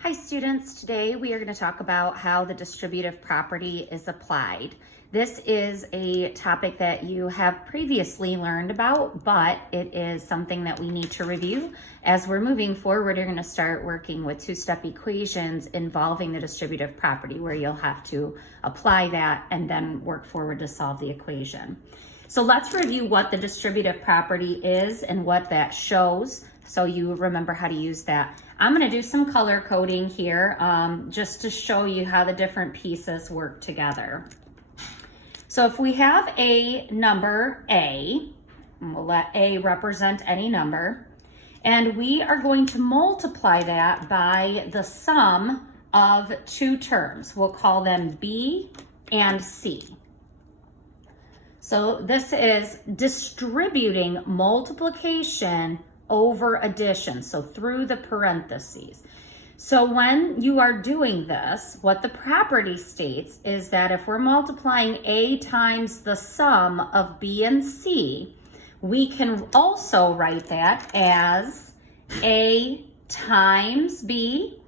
Hi students, today we are going to talk about how the distributive property is applied. This is a topic that you have previously learned about, but it is something that we need to review. As we're moving forward, you're going to start working with two-step equations involving the distributive property, where you'll have to apply that and then work forward to solve the equation. So let's review what the distributive property is and what that shows, so you remember how to use that. I'm going to do some color coding here just to show you how the different pieces work together. So if we have a number A, and we'll let A represent any number, and we are going to multiply that by the sum of two terms. We'll call them B and C. So this is distributing multiplication over addition, so through the parentheses. So when you are doing this, what the property states is that if we're multiplying A times the sum of B and C, we can also write that as A times B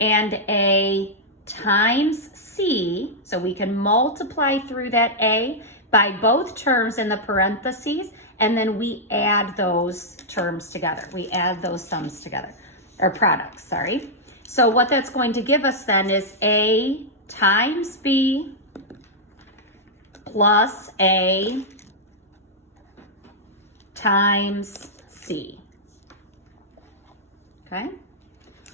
and A times C. So we can multiply through that A by both terms in the parentheses, and then we add those terms together. We add those sums together, or products, sorry. So what that's going to give us then is A times B plus A times C. Okay?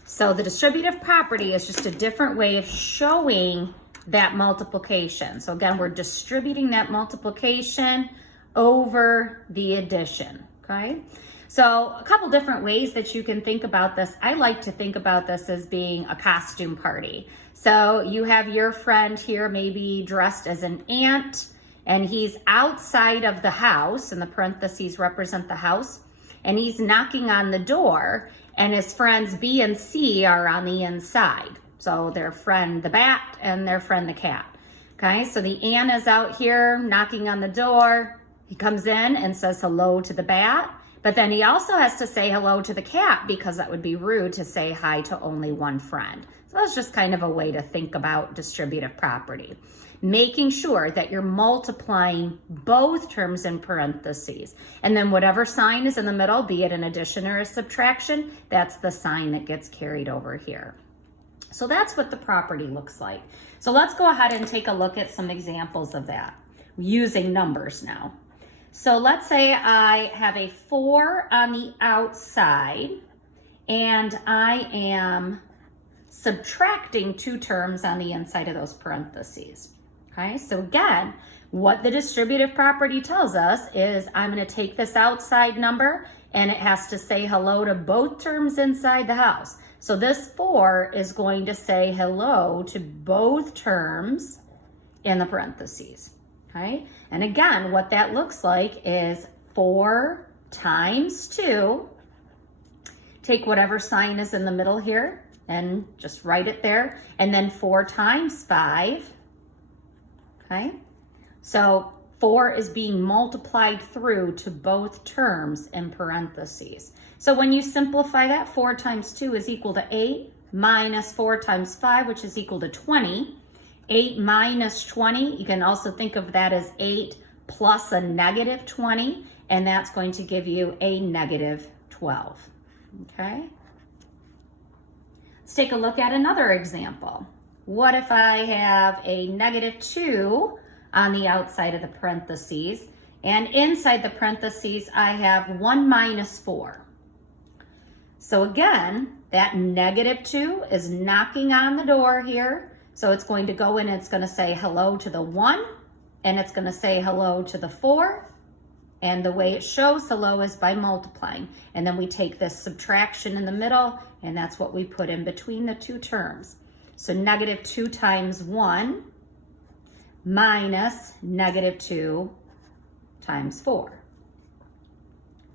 So the distributive property is just a different way of showing that multiplication. So again, we're distributing that multiplication over the addition, okay? So a couple different ways that you can think about this. I like to think about this as being a costume party. So you have your friend here maybe dressed as an ant, and he's outside of the house, and the parentheses represent the house, and he's knocking on the door, and his friends B and C are on the inside. So their friend the bat and their friend the cat. Okay, so the ant is out here knocking on the door. He comes in and says hello to the bat, but then he also has to say hello to the cat because that would be rude to say hi to only one friend. So that's just kind of a way to think about distributive property. Making sure that you're multiplying both terms in parentheses. And then whatever sign is in the middle, be it an addition or a subtraction, that's the sign that gets carried over here. So that's what the property looks like. So let's go ahead and take a look at some examples of that using numbers now. So let's say I have a 4 on the outside and I am subtracting two terms on the inside of those parentheses. Okay, so again, what the distributive property tells us is I'm going to take this outside number and it has to say hello to both terms inside the house. So this 4 is going to say hello to both terms in the parentheses. Okay, and again, what that looks like is 4 times 2. Take whatever sign is in the middle here and just write it there. And then 4 times 5. Okay, so 4 is being multiplied through to both terms in parentheses. So when you simplify that, 4 times 2 is equal to 8 minus 4 times 5, which is equal to 20. 8 minus 20, you can also think of that as 8 plus a negative 20, and that's going to give you a negative 12. Okay? Let's take a look at another example. What if I have a negative 2 on the outside of the parentheses, and inside the parentheses I have 1 minus 4. So again, that negative 2 is knocking on the door here. So it's going to go in and it's going to say hello to the 1, and it's going to say hello to the 4. And the way it shows hello is by multiplying. And then we take this subtraction in the middle, and that's what we put in between the two terms. So negative 2 times 1 minus negative 2 times 4.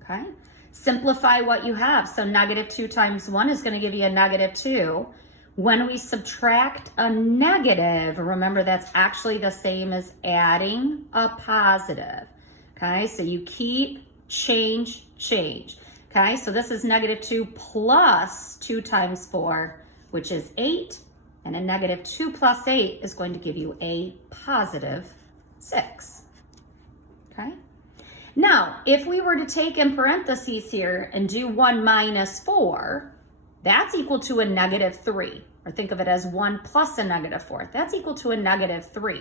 Okay? Simplify what you have. So negative 2 times 1 is going to give you a negative 2. When we subtract a negative, remember that's actually the same as adding a positive. Okay, so you keep, change. Okay, so this is negative 2 plus 2 times 4, which is 8, and a negative 2 plus 8 is going to give you a positive 6. Okay? Now, if we were to take in parentheses here and do 1 minus 4, that's equal to a negative 3. Or think of it as 1 plus a negative 4. That's equal to a negative 3.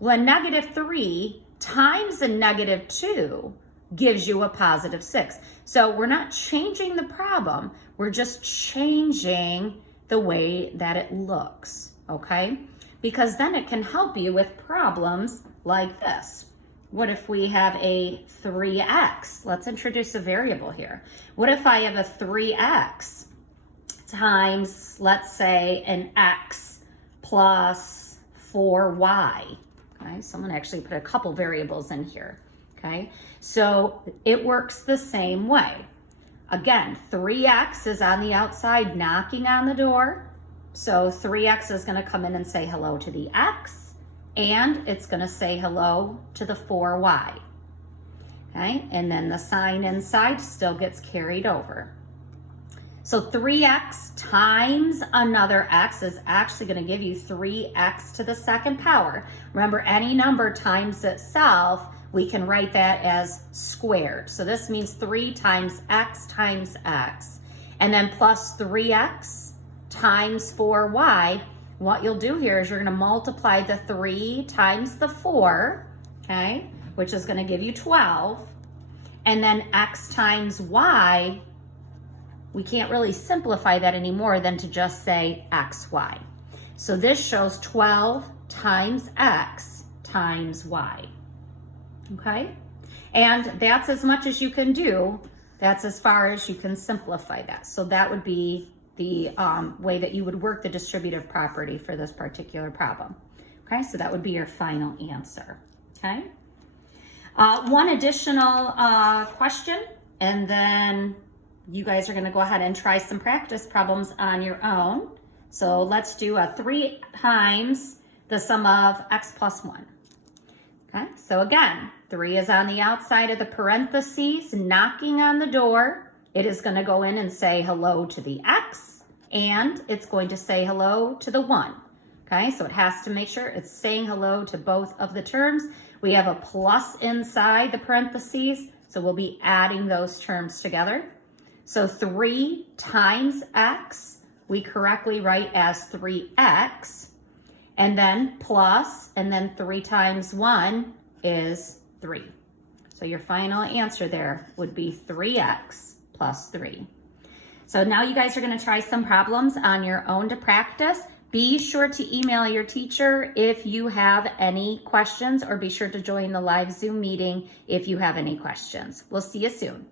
Well, a negative 3 times a negative 2 gives you a positive 6. So we're not changing the problem. We're just changing the way that it looks, okay? Because then it can help you with problems like this. What if we have a 3x? Let's introduce a variable here. What if I have a 3x times, let's say, an x plus 4y? Okay, someone actually put a couple variables in here. Okay, so it works the same way. Again, 3x is on the outside knocking on the door. So 3x is going to come in and say hello to the x, and it's going to say hello to the 4y. Okay, and then the sign inside still gets carried over. So 3x times another x is actually going to give you 3x to the second power. Remember, any number times itself, we can write that as squared. So this means 3 times x, and then plus 3x times 4y. What you'll do here is you're going to multiply the 3 times the 4, okay, which is going to give you 12, and then x times y. We can't really simplify that anymore than to just say xy. So this shows 12 times x times y. Okay? And that's as much as you can do. That's as far as you can simplify that. So that would be the way that you would work the distributive property for this particular problem. Okay, so that would be your final answer. Okay? One additional question, and then you guys are going to go ahead and try some practice problems on your own. So let's do a 3 times the sum of x plus 1. Okay, so again, 3 is on the outside of the parentheses, knocking on the door. It is going to go in and say hello to the x, and it's going to say hello to the 1. Okay, so it has to make sure it's saying hello to both of the terms. We have a plus inside the parentheses, so we'll be adding those terms together. So 3 times x, we correctly write as 3x, and then plus, and then 3 times 1 is 3. So your final answer there would be 3x plus 3. So now you guys are going to try some problems on your own to practice. Be sure to email your teacher if you have any questions, or be sure to join the live Zoom meeting if you have any questions. We'll see you soon.